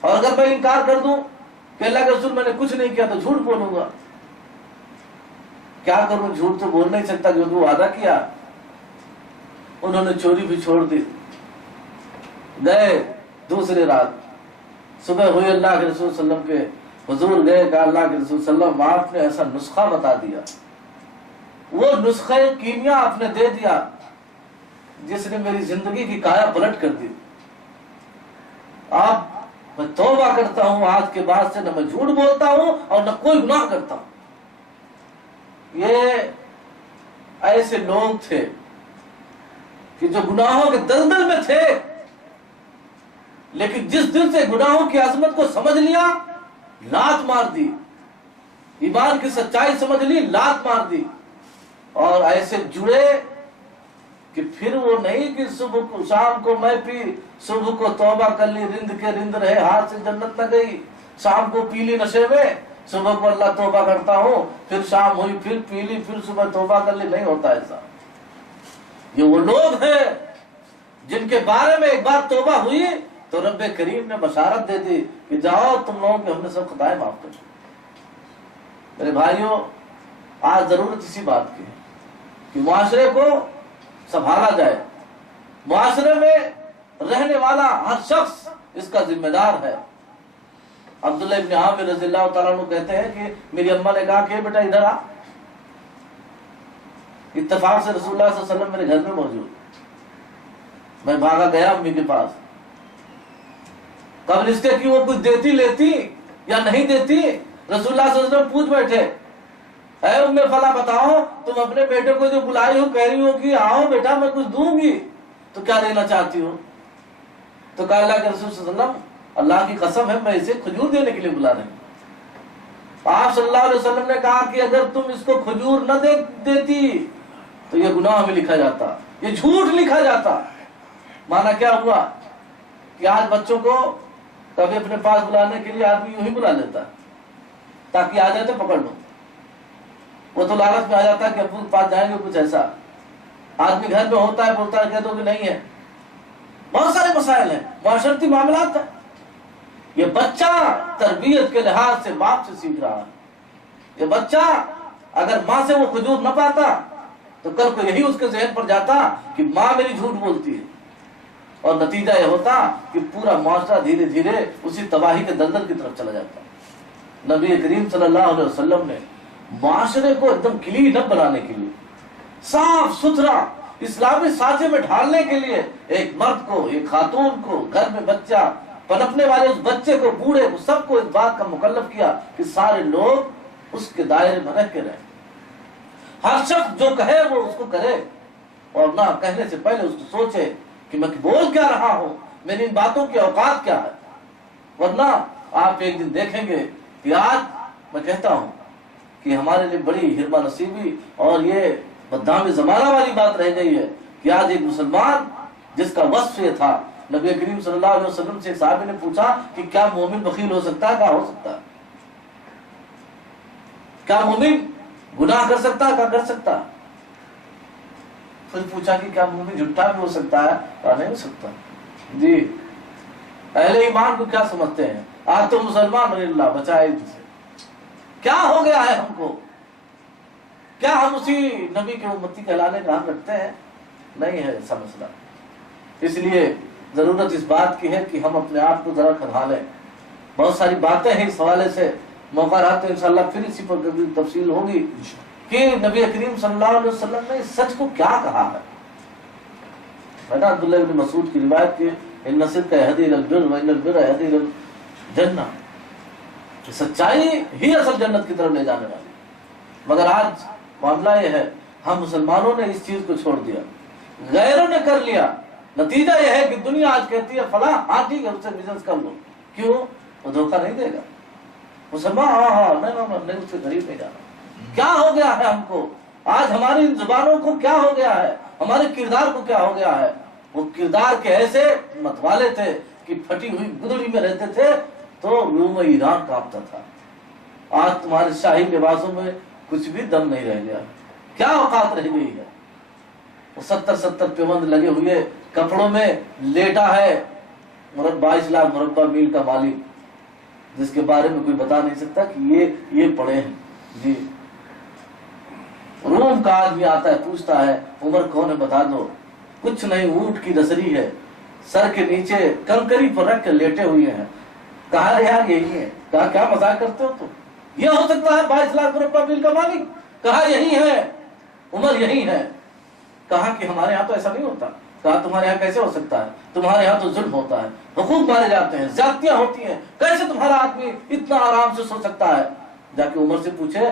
اور اگر میں انکار کر دوں کہ اللہ کے رسول میں نے کچھ نہیں کیا تو جھوٹ بولوں گا۔ کیا کروں؟ جھوٹ تو بول نہیں سکتا جو وعدہ کیا۔ انہوں نے چوری بھی چھوڑ دی، گئے دوسری رات، صبح ہوئی اللہ کے رسول صلی اللہ علیہ وسلم کے حضور گئے، کہا اللہ کے رسول صلی اللہ علیہ وسلم آپ نے ایسا نسخہ بتا دیا، وہ نسخہ کیمیا آپ نے دے دیا جس نے میری زندگی کی کایا پلٹ کر دی۔ آپ میں توبہ کرتا ہوں آج کے بعد سے، نہ میں جھوٹ بولتا ہوں اور نہ کوئی گناہ کرتا ہوں۔ یہ ایسے لوگ تھے کہ جو گناہوں کے دلدل میں تھے، لیکن جس دل سے گناہوں کی عظمت کو سمجھ لیا لات مار دی، ایمان کی سچائی سمجھ لی لات مار دی، اور ایسے جڑے کہ پھر وہ نہیں کہ صبح کو شام کو میں پی، صبح کو توبہ کر لی، رند کے رند رہے ہاتھ سے جنت نہ گئی، شام کو پی لی نشے میں، صبح کو اللہ توبہ کرتا ہوں، پھر شام ہوئی پھر پی لی، پھر صبح توبہ کر لی، نہیں ہوتا ایسا۔ یہ وہ لوگ ہیں جن کے بارے میں ایک بار توبہ ہوئی تو رب کریم نے بشارت دے دی کہ جاؤ تم لوگوں کے ہم نے سب خطائیں معاف کر دی۔ میرے بھائیوں، آج ضرورت اسی بات کی ہے کہ معاشرے کو سنبھالا جائے، معاشرے میں رہنے والا ہر شخص اس کا ذمہ دار ہے۔ عبداللہ ابن عامر رضی اللہ تعالیٰ عنہ کہتے ہیں کہ میری اماں نے کہا کہ بیٹا ادھر آ، اتفاق سے رسول اللہ صلی اللہ علیہ وسلم میرے گھر میں موجود، میں بھاگا گیا امی کے پاس، قبل اس کے کہ وہ کچھ دیتی لیتی یا نہیں دیتی رسول اللہ صلی اللہ علیہ وسلم پوچھ بیٹھے، اے ام فلا بتاؤ تم اپنے بیٹے کو جو بلائی ہو کہہ رہی ہو کہ آؤ بیٹا میں کچھ دوں گی، تو کیا دینا چاہتی ہو؟ تو کہا اللہ کے رسول صلی اللہ علیہ وسلم اللہ کی قسم ہے میں اسے کھجور دینے کے لیے بلا رہی ہوں۔ آپ صلی اللہ علیہ وسلم نے کہا کہ اگر تم اس کو کھجور نہ دیتی تو یہ گناہ میں لکھا جاتا، یہ جھوٹ لکھا جاتا۔ مانا کیا ہوا کہ آج بچوں کو کبھی اپنے پاس بلانے کے لیے آدمی یوں ہی بلا لیتا تاکہ آ جائے تو پکڑ لو، وہ تو لالچ میں آ جاتا ہے کہ ابو کے پاس جائیں گے کچھ ایسا، آدمی گھر میں ہوتا ہے بولتا ہے کہہ دو کہ نہیں ہے، بہت سارے مسائل ہیں، معاشرتی معاملات ہیں۔ یہ بچہ تربیت کے لحاظ سے باپ سے سیکھ رہا ہے۔ یہ بچہ اگر ماں سے وہ کھجور نہ پاتا تو کل کو یہی اس کے ذہن پر جاتا کہ ماں میری جھوٹ بولتی ہے، اور نتیجہ یہ ہوتا کہ پورا معاشرہ دھیرے دھیرے اسی تباہی کے دلدل کی طرف چلا جاتا۔ نبی کریم صلی اللہ علیہ وسلم نے معاشرے کو ایک دم کلین اپ بنانے کے لیے، صاف ستھرا اسلامی سانچے میں ڈھالنے کے لیے ایک مرد کو، ایک خاتون کو، گھر میں بچہ پنپنے والے اس بچے کو، بوڑھے کو، سب کو اس بات کا مکلف کیا کہ سارے لوگ اس کے دائرے میں رہ کے رہیں، ہر شخص جو کہے وہ اس کو کرے، اور نہ کہنے سے پہلے اس کو سوچے کہ میں بول کیا رہا ہوں، میری ان باتوں کی اوقات کیا ہے۔ ورنہ آپ ایک دن دیکھیں گے کہ آج میں کہتا ہوں کہ ہمارے لیے بڑی حرمہ نصیبی اور یہ بدنامی زمانہ والی بات رہ گئی ہے کہ آج ایک مسلمان جس کا وصف یہ تھا، نبی کریم صلی اللہ علیہ وسلم سے ایک صحابی نے پوچھا کہ کیا مومن بخیل ہو سکتا ہے؟ کہا ہو سکتا ہے۔ کیا مومن گناہ کر سکتا ہے؟ کہا کر سکتا ہے۔ پھر پوچھا کہ کیا مومن جھوٹا بھی ہو سکتا ہے؟ کہا نہیں ہو سکتا۔ جی اہل ایمان کو کیا سمجھتے ہیں؟ آج تو مسلمان اللہ بچائے سے کیا ہو گیا ہے ہم کو؟ کیا ہم اسی نبی کے امتی کہلانے کا حق رکھتے ہیں؟ نہیں ہے ایسا مسئلہ۔ اس لیے ضرورت اس بات کی ہے کہ ہم اپنے آپ کو ذرا کھنگالیں۔ بہت ساری باتیں ہیں اس حوالے سے، موقع رہا تو انشاءاللہ پھر اسی پر کبھی تفصیل ہوگی کہ نبی کریم صلی اللہ علیہ وسلم نے اس سچ کو کیا کہا ہے۔ ہے نا عبداللہ ابن مسعود کی روایت کی ان الصدق یہدی الی البر وان البر یہدی الی الجنہ، کہ سچائی ہی اصل جنت کی طرف لے جانے والی. مگر آج معاملہ یہ ہے ہم مسلمانوں نے اس چیز کو چھوڑ دیا، غیروں نے کر لیا. نتیجہ یہ ہے کہ دنیا آج کہتی ہے فلاں ہاں ٹھیک ہے اس سے بزنس کر لو. کیوں؟ وہ دھوکہ نہیں دے گا. مسلمان ہاں نہیں اس کے قریب نہیں جانا. کیا ہو گیا ہے ہم کو آج؟ ہماری زبانوں کو کیا ہو گیا ہے؟ ہمارے کردار کو کیا ہو گیا ہے؟ وہ کردار کے ایسے متوالے تھے کہ پھٹی ہوئی گدڑی میں رہتے تھے تو روم ایران کانپتا تھا. آج تمہارے شاہی لباسوں میں کچھ بھی دم نہیں رہ گیا. کیا اوقات رہ گئی ہے؟ وہ 70 پیوند لگے ہوئے کپڑوں میں لیٹا ہے 22 لاکھ مربع میل کا مالک، جس کے بارے میں کوئی بتا نہیں سکتا کہ یہ پڑے ہیں. جی روم کا آدمی آتا ہے پوچھتا ہے عمر کون ہے بتا دو. کچھ نہیں، اونٹ کی رسری ہے، سر کے نیچے کنکری پر رکھ کے لیٹے ہوئے ہیں. کہا یار یہی ہے. کہا کیا مذاق کرتے ہو تم؟ یہ ہو سکتا ہے 22 لاکھ مربع میل کا مالک؟ کہا یہی ہے عمر، یہی ہے. کہا کہ ہمارے یہاں تو ایسا نہیں ہوتا. کہا تمہارے یہاں کیسے ہو سکتا ہے؟ تمہارے یہاں تو ظلم ہوتا ہے، حقوق مارے جاتے ہیں، زیادتیاں ہوتی ہیں. کیسے تمہارا آدمی اتنا آرام سے سو سکتا ہے؟ جا کے عمر سے پوچھے.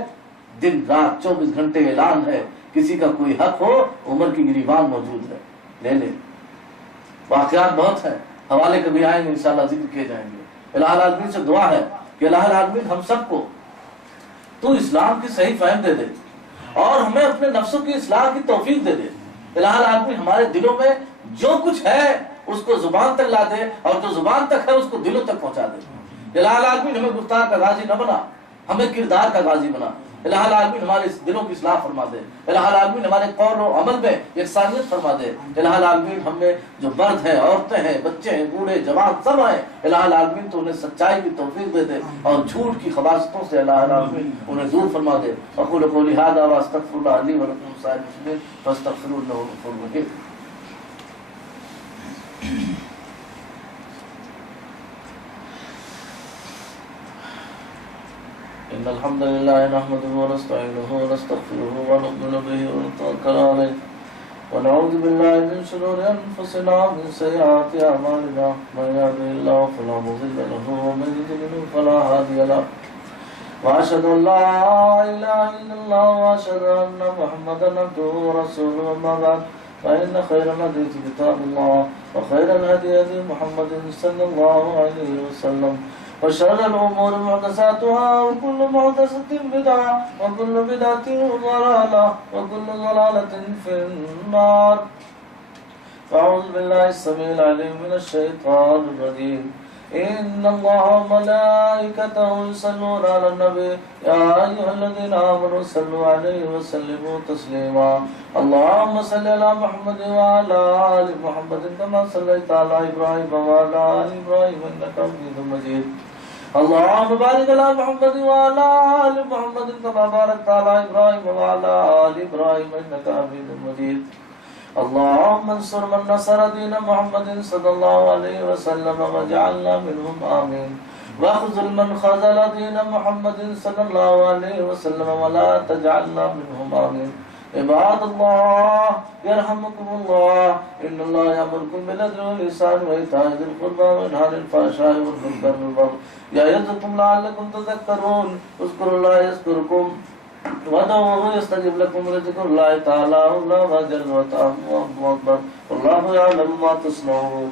دن رات 24 گھنٹے اعلان ہے، کسی کا کوئی حق ہو عمر کی گریبان موجود ہے، لے لے. واقعات بہت ہیں، حوالے کبھی آئیں گے انشاءاللہ ذکر کیے جائیں گے. الہ العالمین سے دعا ہے کہ الہ العالمین ہم سب کو تو اسلام کی صحیح فہم دے دے اور ہمیں اپنے نفسوں کی اصلاح کی توفیق دے دے. الہ العالمین ہمارے دلوں میں جو کچھ ہے اس کو زبان تک لا دے اور جو زبان تک ہے اس کو دلوں تک پہنچا دے. الہ العالمین ہمیں گفتار کا غازی نہ بنا، ہمیں کردار کا غازی بنا. الہ العالمین ہمارے دلوں کی اصلاح فرما دے. الہ العالمین ہمارے قول و عمل میں یکسانیت فرما دے. الہ العالمین ہم میں جو مرد ہیں، عورتیں ہیں، بچے ہیں، بوڑھے جوان سب ہیں، الہ العالمین تو انہیں سچائی کی توفیق دے دے اور جھوٹ کی خباثتوں سے الہ العالمین انہیں دور فرما دے. اقول قولی ھذا واستغفر اللہ لی ولکم سائر المسلمین فاستغفروہ انہ هو الغفور الرحیم. إن الحمد لله نحمده ونستعينه ونستغفره ونؤمن به ونتوكل عليه ونعوذ بالله من شرور أنفسنا ومن سيئات أعمالنا. من يهده الله فلا مضل له ومن يضلل فلا هادي له. وأشهد أن لا إله إلا الله وأشهد أن محمدا عبده ورسوله. أما بعد فإن خير الحديث كتاب الله وخير الهدي هدي محمد صلى الله عليه وسلم وشر الأمور محدثاتها وكل محدثة بدعة وكل بدعة ضلالة وكل ضلالة في النار. أعوذ بالله السميع العليم من الشيطان الرجيم. إن الله وملائكته يصلون على النبي يا أيها الذين آمنوا صلوا عليه وسلموا تسليما. اللهم صل على محمد وعلى آل محمد كما صليت على إبراهيم وعلى آل إبراهيم إنك حميد مجيد. اللهم بارك على محمد وعلى آل محمد كما باركت على إبراهيم وعلى آل إبراهيم إنك حميد مجيد. اللهم انصر من نصر دين محمد صلى الله عليه وسلم واجعلنا منهم آمين. واخذل من خذل دين محمد صلى الله عليه وسلم ولا تجعلنا منهم آمين. عباد الله يرحمكم الله إن الله يأمركم بالعدل والإحسان وإيتاء ذي القربى وينهى عن الفحشاء والمنكر والبغي يعظكم لعلكم تذكرون. اذكروا الله يذكركم وادعوه يستجب لكم. ولذكر الله تعالى أعلى وأجل وأتم وأكبر والله يعلم ما تصنعون.